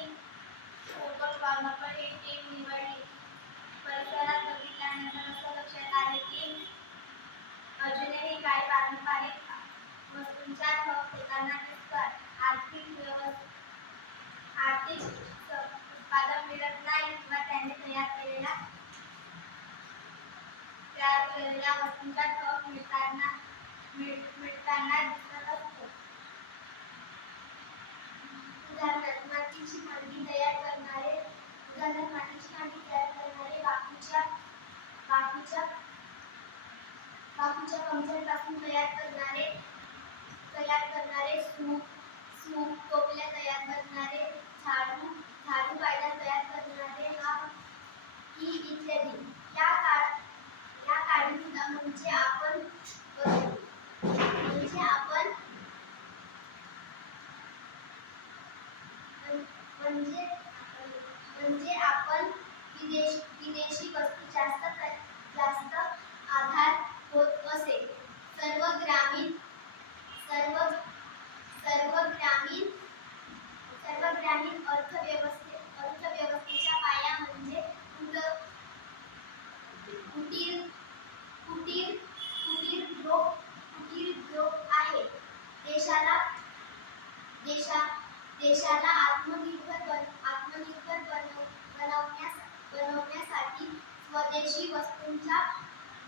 आणि फोटोग्राफर ही टीम निवडली. परिसरात बघितल्यानंतर असं लक्षात आले की अजूनही काही पारंपरिक वस्तूंचा ठप होताना दिसतात. आर्थिक उत्पादन मिळत नाही किंवा त्यांनी तयार केलेल्या वस्तूंचा ठप मिळताना दिसत असतो. उदाहरणार्थ मातीची भांडी तयार करणारे बांबूच्या कमचांपासून तयार करणारे सूप टोपल्या तयार करणारे झाडू पायऱ्या तयार करणारे ही इत्यादी. या काळी सुद्धा म्हणजे आपण विदेशी वस्तू जास्त आधार होत असे. सर्व ग्रामीण अर्थव्यवस्थेचा पाया म्हणजे कुटीर उद्योग आहे. देशाला आत्मनिर्भर बनवण्यासाठी स्वदेशी वस्तूंचा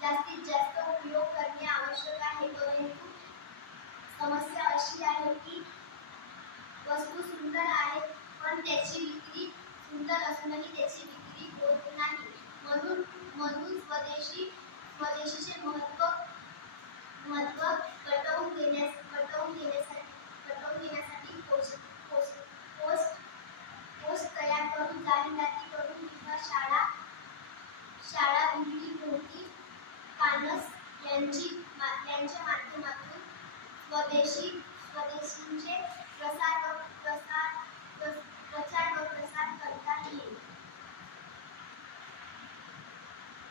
जास्तीत जास्त उपयोग करणे आवश्यक आहे. परंतु समस्या अशी आहे की वस्तू सुंदर आहेत पण सुंदर असूनही त्याची विक्री होत नाही. म्हणून स्वदेशीचे महत्त्व पटवून देण्यासाठी पोस्ट तयार करून, जाहिराती करून किंवा शाळा विहिरी कानस यांच्या माध्यमातून स्वदेशींचे प्रचार व प्रसार करता येईल.